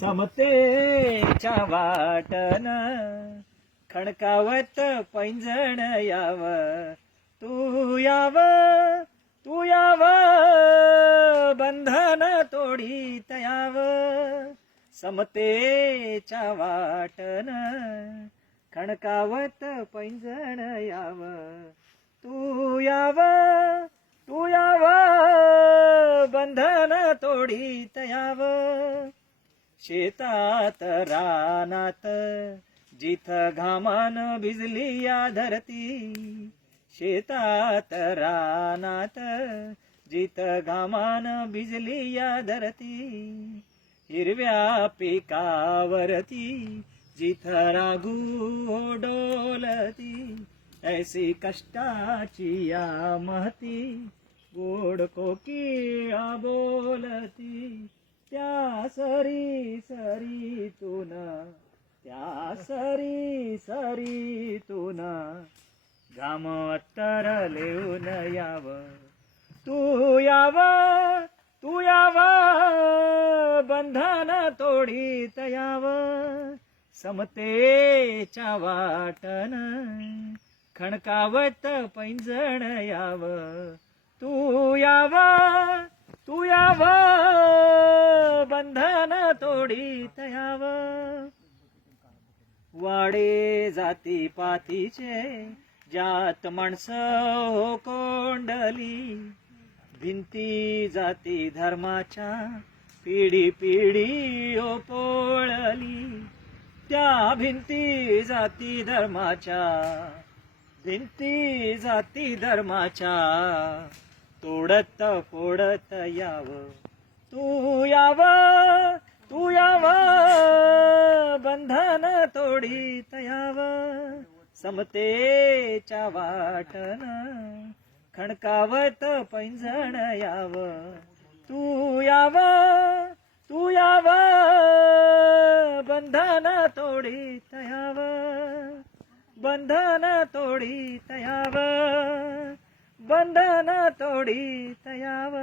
समतेच्या वाटन. खणकावत पैंजण याव. तू याव तू याव. बंधन तोडी तयाव समतेच्या वाटन. खणकावत पैंजण याव. तू याव तू याव. बंधन तोडी तयाव शेतात रानात जिथ घामान भिजली या धरती. शेतात रानात जिथ घामान भिजली या धरती. हिरव्या पिकावरती जिथ रागू डोलती ऐसी कष्टाची या महती गोड कोकी बोलती त्या सरी सरी सरी सरीतून घाम अत्तर लिहून याव. तू याव तू याव. बंधन तोडी तयाव समतेच्या वाटन खणकावत पैंजण याव. तू याव तू याव. बंधन तोडी याव. जाती पातीचे ज्यात माणसं कोंडली. भिंती जाती धर्माच्या पिढी पिढी ओपोळली. त्या भिंती जाती धर्माच्या भिंती जाती धर्माच्या. तोडत फोडत याव तू याव तू याव. बंधन तोडीत याव. समतेच्या वाटन खणकावत पैंजण याव. तू याव तू याव. बंधन तोडी तयाव बंधन तोडी तयाव बंधन तोडी तयाव